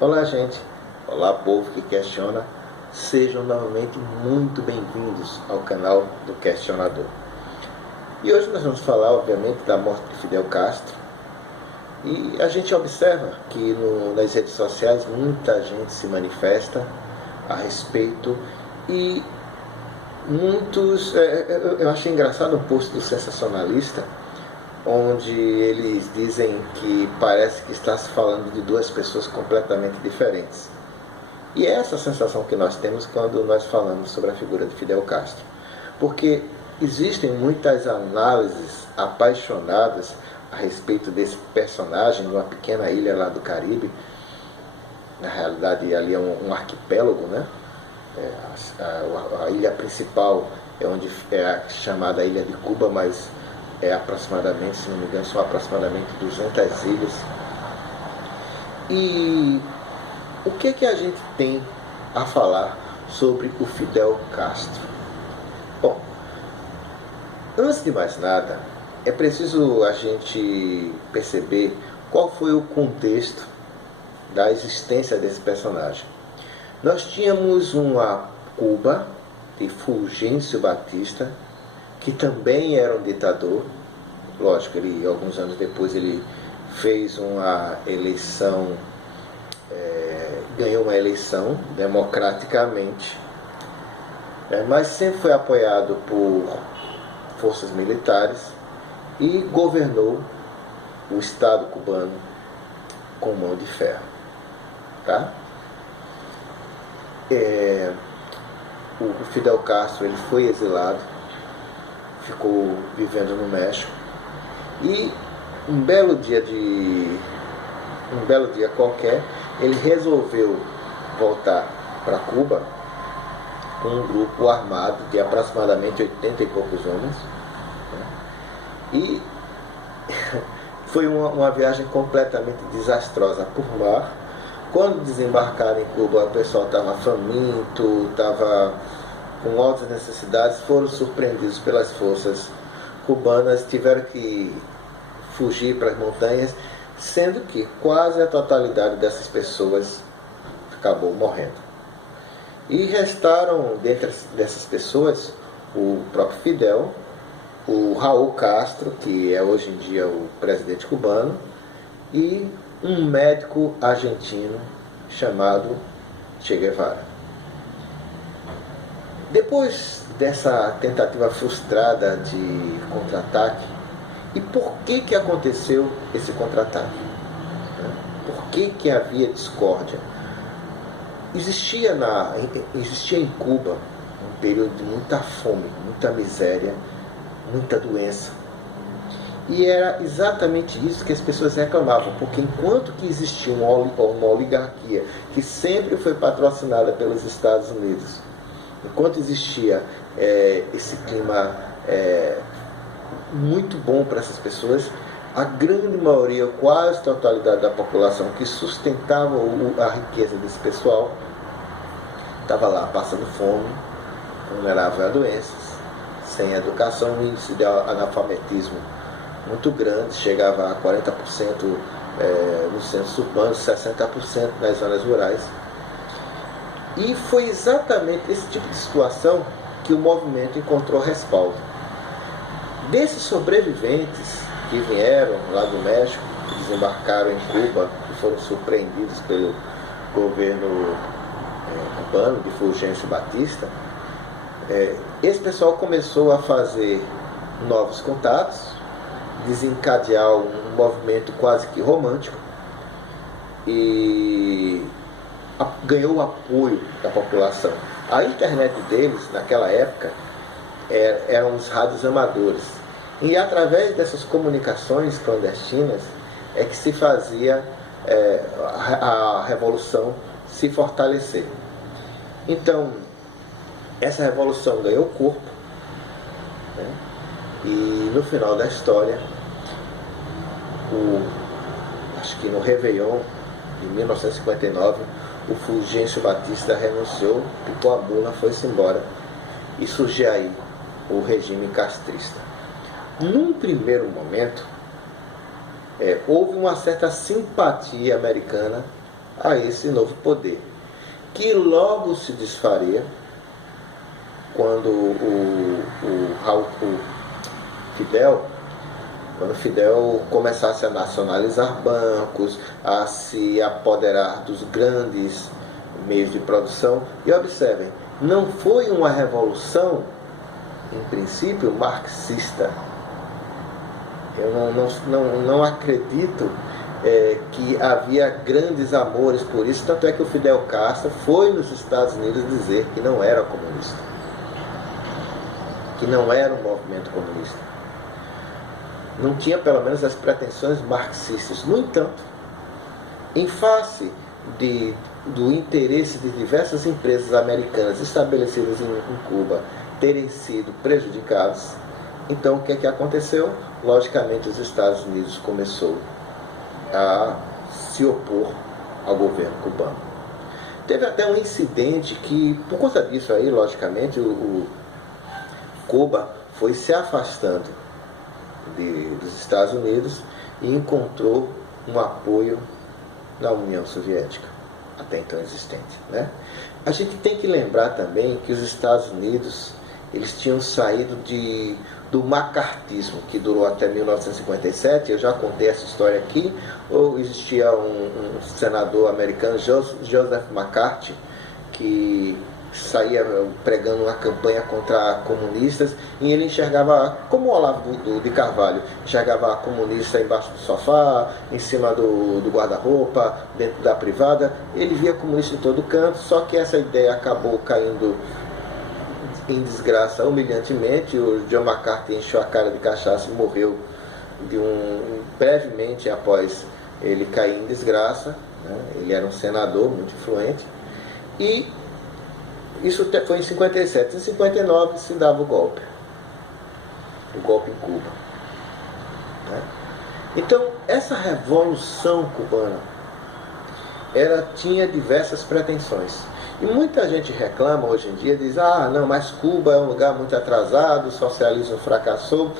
Olá, gente. Olá, povo que questiona. Sejam novamente muito bem-vindos ao canal do Questionador. E hoje nós vamos falar, obviamente, da morte de Fidel Castro. E a gente observa que nas redes sociais muita gente se manifesta a respeito e muitos... eu achei engraçado um post do Sensacionalista, onde eles dizem que parece que está se falando de duas pessoas completamente diferentes. E é essa sensação que nós temos quando nós falamos sobre a figura de Fidel Castro. Porque existem muitas análises apaixonadas a respeito desse personagem de uma pequena ilha lá do Caribe. Na realidade, ali é um arquipélago, né? A ilha principal é a chamada Ilha de Cuba, mas aproximadamente, se não me engano, são aproximadamente 200 ilhas. E o que a gente tem a falar sobre o Fidel Castro? Bom, antes de mais nada, é preciso a gente perceber qual foi o contexto da existência desse personagem. Nós tínhamos uma Cuba de Fulgêncio Batista, que também era um ditador. Lógico, alguns anos depois ele fez uma eleição, ganhou uma eleição democraticamente, mas sempre foi apoiado por forças militares e governou o Estado cubano com mão de ferro. Tá? O Fidel Castro ele foi exilado, ficou vivendo no México, e um belo dia qualquer ele resolveu voltar para Cuba com um grupo armado de aproximadamente 80 e poucos homens, né? E foi uma viagem completamente desastrosa por mar. Quando desembarcaram em Cuba, o pessoal estava faminto, estava com altas necessidades, foram surpreendidos pelas forças cubanas, tiveram que fugir para as montanhas, sendo que quase a totalidade dessas pessoas acabou morrendo. E restaram, dentre dessas pessoas, o próprio Fidel, o Raul Castro, que é hoje em dia o presidente cubano, e um médico argentino chamado Che Guevara. Depois dessa tentativa frustrada de contra-ataque, e por que aconteceu esse contra-ataque? Por que havia discórdia? Existia em Cuba um período de muita fome, muita miséria, muita doença. E era exatamente isso que as pessoas reclamavam, porque enquanto que existia uma oligarquia que sempre foi patrocinada pelos Estados Unidos, enquanto existia esse clima muito bom para essas pessoas, a grande maioria, quase a totalidade da população que sustentava a riqueza desse pessoal, estava lá passando fome, vulnerável a doenças, sem educação, um índice de analfabetismo muito grande, chegava a 40% nos centros urbanos, 60% nas zonas rurais. E foi exatamente esse tipo de situação que o movimento encontrou respaldo. Desses sobreviventes que vieram lá do México, que desembarcaram em Cuba e foram surpreendidos pelo governo cubano de Fulgêncio Batista, esse pessoal começou a fazer novos contatos, desencadear um movimento quase que romântico, e ganhou o apoio da população. A internet deles, naquela época, eram os rádios amadores. E através dessas comunicações clandestinas é que se fazia a revolução se fortalecer. Então, essa revolução ganhou corpo, né? E no final da história, acho que no Réveillon de 1959, o Fulgêncio Batista renunciou, picou a mula, foi-se embora, e surgiu aí o regime castrista. Num primeiro momento, houve uma certa simpatia americana a esse novo poder, que logo se desfaria quando quando Fidel começasse a nacionalizar bancos, a se apoderar dos grandes meios de produção. E observem, não foi uma revolução, em princípio, marxista. Eu não acredito que havia grandes amores por isso, tanto é que o Fidel Castro foi nos Estados Unidos dizer que não era comunista, que não era um movimento comunista. Não tinha pelo menos as pretensões marxistas. No entanto, em face do interesse de diversas empresas americanas estabelecidas em Cuba terem sido prejudicados, então o que é que aconteceu? Logicamente os Estados Unidos começou a se opor ao governo cubano. Teve até um incidente que, por conta disso aí, logicamente, Cuba foi se afastando dos Estados Unidos e encontrou um apoio na União Soviética, até então existente, né? A gente tem que lembrar também que os Estados Unidos, eles tinham saído do macartismo, que durou até 1957, eu já contei essa história aqui. Ou existia um senador americano, Joseph McCarthy, que saía pregando uma campanha contra comunistas, e ele enxergava, como o Olavo de Carvalho, enxergava comunista embaixo do sofá, em cima do guarda-roupa, dentro da privada. Ele via comunista em todo canto, só que essa ideia acabou caindo em desgraça humilhantemente. O John McCarthy encheu a cara de cachaça e morreu brevemente após ele cair em desgraça, né? Ele era um senador muito influente, e isso foi em 57. Em 59 se dava o golpe em Cuba, né? Então essa revolução cubana, ela tinha diversas pretensões. E muita gente reclama hoje em dia, diz: não, mas Cuba é um lugar muito atrasado, o socialismo fracassou.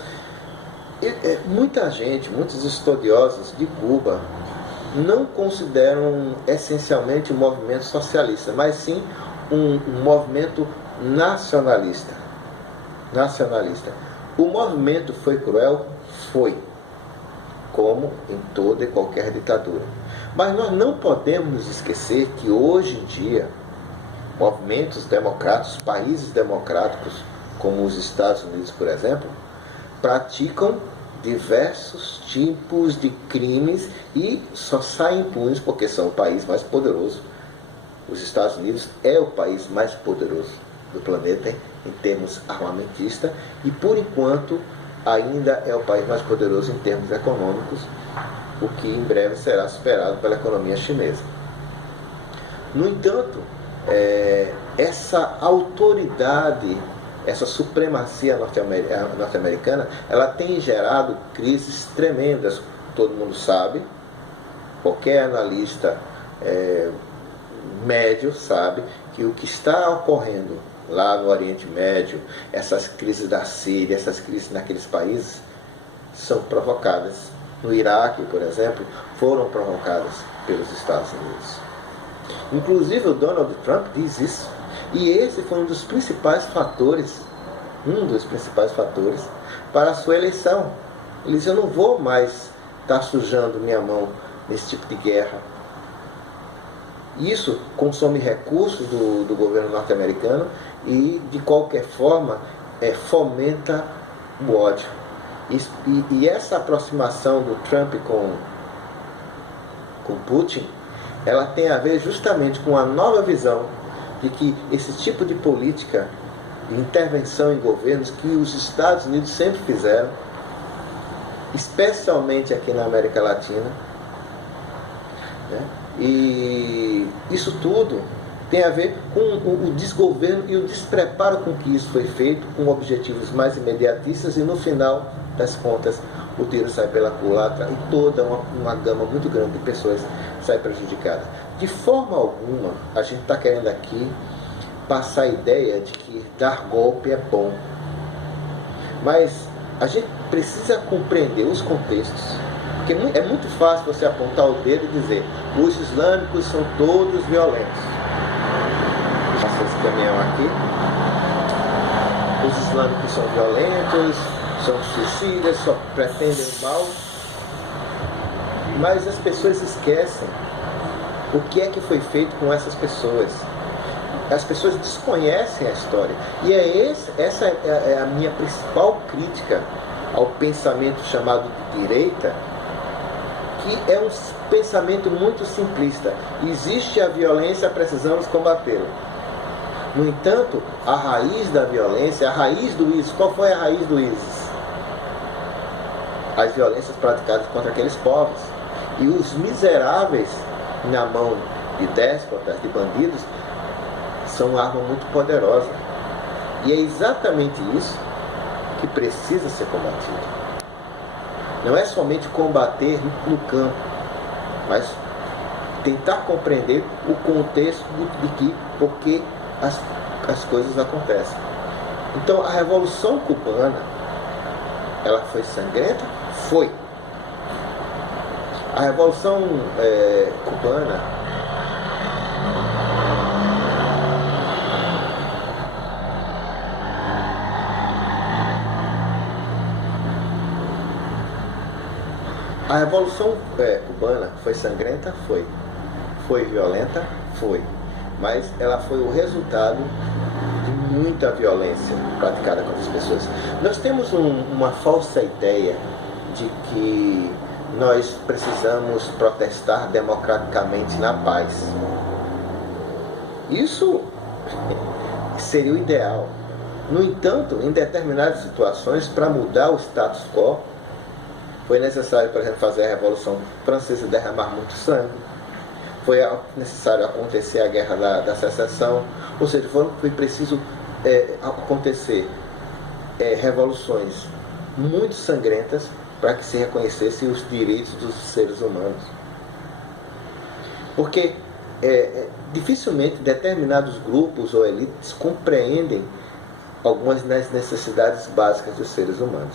Muita gente, muitos estudiosos de Cuba não consideram essencialmente um movimento socialista, mas sim um movimento nacionalista. O movimento foi cruel? Foi, como em toda e qualquer ditadura. Mas nós não podemos nos esquecer que hoje em dia movimentos democráticos, países democráticos, como os Estados Unidos, por exemplo, praticam diversos tipos de crimes e só saem impunes porque são o país mais poderoso. Os Estados Unidos é o país mais poderoso do planeta em termos armamentistas e, por enquanto, ainda é o país mais poderoso em termos econômicos, o que em breve será superado pela economia chinesa. No entanto, essa autoridade, essa supremacia norte-americana, ela tem gerado crises tremendas. Todo mundo sabe, qualquer analista médio sabe que o que está ocorrendo lá no Oriente Médio, essas crises da Síria, essas crises naqueles países, são provocadas. No Iraque, por exemplo, foram provocadas pelos Estados Unidos. Inclusive o Donald Trump diz isso. E esse foi um dos principais fatores para a sua eleição. Ele diz: eu não vou mais estar sujando minha mão nesse tipo de guerra. Isso consome recursos do governo norte-americano e, de qualquer forma, fomenta o ódio. E essa aproximação do Trump com Putin, ela tem a ver justamente com a nova visão de que esse tipo de política de intervenção em governos que os Estados Unidos sempre fizeram, especialmente aqui na América Latina, né? E isso tudo tem a ver com o desgoverno e o despreparo com que isso foi feito, com objetivos mais imediatistas, e no final das contas o tiro sai pela culatra e toda uma gama muito grande de pessoas sai prejudicada. De forma alguma a gente está querendo aqui passar a ideia de que dar golpe é bom, mas a gente precisa compreender os contextos, Porque é muito fácil você apontar o dedo e dizer: os islâmicos são todos violentos. Passou esse caminhão aqui. Os islâmicos são violentos, são suicidas, só pretendem o mal. Mas as pessoas esquecem o que é que foi feito com essas pessoas. As pessoas desconhecem a história. E essa é a minha principal crítica ao pensamento chamado de direita, que é um pensamento muito simplista. Existe a violência, precisamos combatê-la. No entanto, a raiz da violência, a raiz do ISIS, qual foi a raiz do ISIS? As violências praticadas contra aqueles povos. E os miseráveis na mão de déspotas, de bandidos, são uma arma muito poderosa. E é exatamente isso que precisa ser combatido. Não é somente combater no campo, mas tentar compreender o contexto de que, porque as coisas acontecem. Então, a Revolução Cubana, ela foi sangrenta? Foi. A Revolução Cubana, Cubana foi sangrenta? Foi. Foi violenta? Foi. Mas ela foi o resultado de muita violência praticada contra as pessoas. Nós temos uma falsa ideia de que nós precisamos protestar democraticamente na paz. Isso seria o ideal. No entanto, em determinadas situações, para mudar o status quo, foi necessário, por exemplo, fazer a Revolução Francesa e derramar muito sangue. Foi necessário acontecer a Guerra da Secessão. Ou seja, foi preciso acontecer revoluções muito sangrentas para que se reconhecesse os direitos dos seres humanos. Porque dificilmente determinados grupos ou elites compreendem algumas das necessidades básicas dos seres humanos.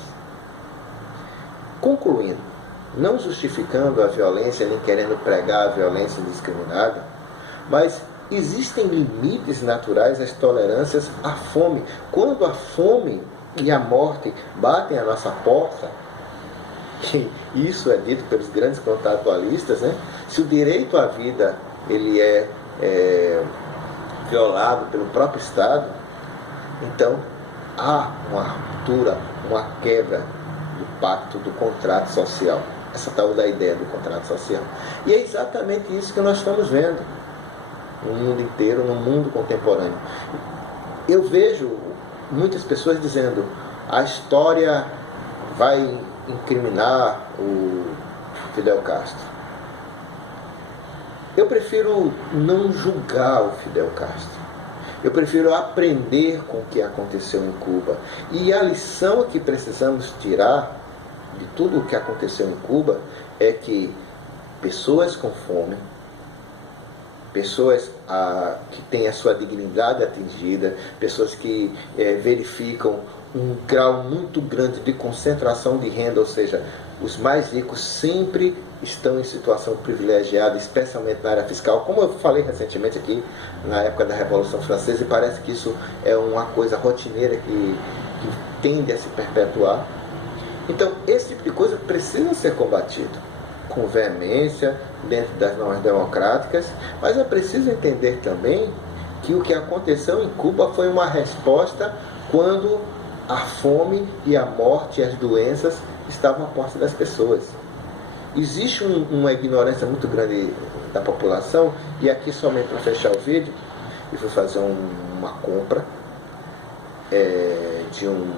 Concluindo, não justificando a violência nem querendo pregar a violência indiscriminada, mas existem limites naturais às tolerâncias à fome. Quando a fome e a morte batem à nossa porta, e isso é dito pelos grandes contratualistas, né? Se o direito à vida ele é violado pelo próprio Estado, então há uma ruptura, uma quebra do pacto, do contrato social. Essa tal da ideia do contrato social. E é exatamente isso que nós estamos vendo no mundo inteiro, no mundo contemporâneo. Eu vejo muitas pessoas dizendo: a história vai incriminar o Fidel Castro. Eu prefiro não julgar o Fidel Castro. Eu prefiro aprender com o que aconteceu em Cuba. E a lição que precisamos tirar de tudo o que aconteceu em Cuba é que pessoas com fome, pessoas que têm a sua dignidade atingida, pessoas que verificam um grau muito grande de concentração de renda, ou seja, os mais ricos sempre estão em situação privilegiada, especialmente na área fiscal, como eu falei recentemente aqui, na época da Revolução Francesa, e parece que isso é uma coisa rotineira que tende a se perpetuar. Então, esse tipo de coisa precisa ser combatido com veemência, dentro das normas democráticas, mas é preciso entender também que o que aconteceu em Cuba foi uma resposta quando a fome e a morte e as doenças estavam à porta das pessoas. Existe uma ignorância muito grande da população, e aqui somente para fechar o vídeo, eu fui fazer uma compra de um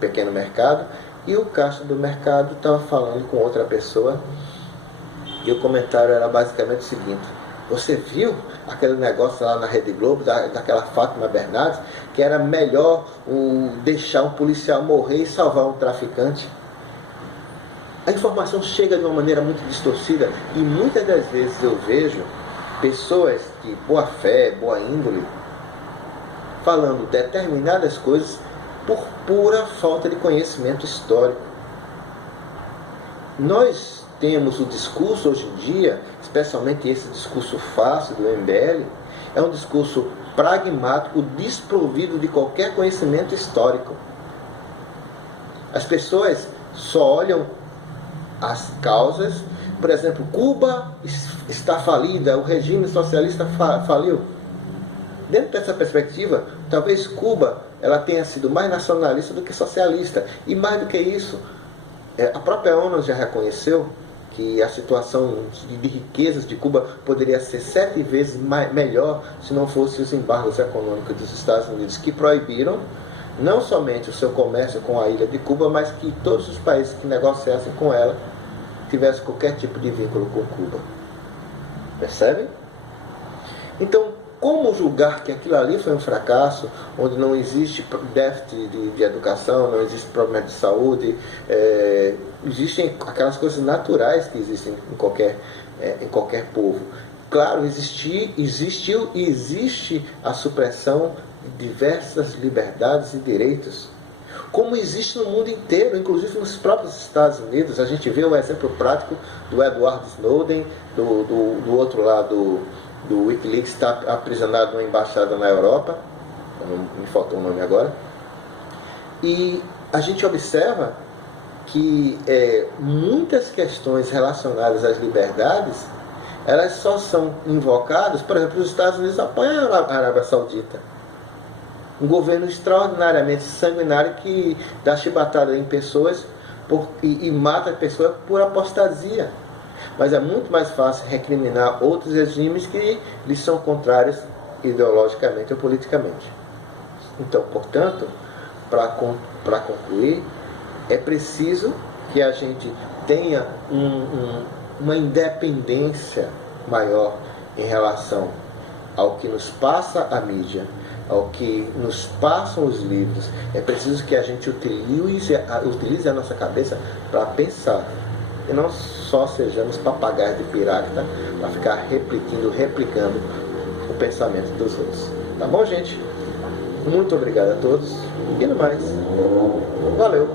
pequeno mercado, e o caixa do mercado estava falando com outra pessoa, e o comentário era basicamente o seguinte: você viu aquele negócio lá na Rede Globo, daquela Fátima Bernardes, que era melhor deixar um policial morrer e salvar um traficante? A informação chega de uma maneira muito distorcida, e muitas das vezes eu vejo pessoas de boa fé, boa índole, falando determinadas coisas por pura falta de conhecimento histórico. nós temos o discurso hoje em dia, especialmente esse discurso fácil do MBL, é um discurso pragmático, desprovido de qualquer conhecimento histórico. As pessoas só olham as causas. Por exemplo, Cuba está falida, o regime socialista faliu. Dentro dessa perspectiva, talvez Cuba ela tenha sido mais nacionalista do que socialista. E mais do que isso, a própria ONU já reconheceu que a situação de riquezas de Cuba poderia ser 7 vezes melhor se não fossem os embargos econômicos dos Estados Unidos, que proibiram não somente o seu comércio com a ilha de Cuba, mas que todos os países que negociassem com ela tivessem qualquer tipo de vínculo com Cuba. Percebem? Então, como julgar que aquilo ali foi um fracasso, onde não existe déficit de educação, não existe problema de saúde, existem aquelas coisas naturais que existem em qualquer povo. Claro, existiu e existe a supressão de diversas liberdades e direitos, como existe no mundo inteiro, inclusive nos próprios Estados Unidos. A gente vê o exemplo prático do Edward Snowden, do outro lado do Wikileaks, está aprisionado numa embaixada na Europa, me faltou o nome agora, e a gente observa que muitas questões relacionadas às liberdades, elas só são invocadas. Por exemplo, os Estados Unidos apoiam a Arábia Saudita, um governo extraordinariamente sanguinário que dá chibatada em pessoas e mata pessoas por apostasia. Mas é muito mais fácil recriminar outros regimes que lhes são contrários ideologicamente ou politicamente. Então, portanto, para concluir, é preciso que a gente tenha uma independência maior em relação ao que nos passa a mídia, ao que nos passam os livros. É preciso que a gente utilize a nossa cabeça para pensar, e não só sejamos papagaios de pirata para ficar replicando o pensamento dos outros. Tá bom, gente? Muito obrigado a todos. E no mais, valeu!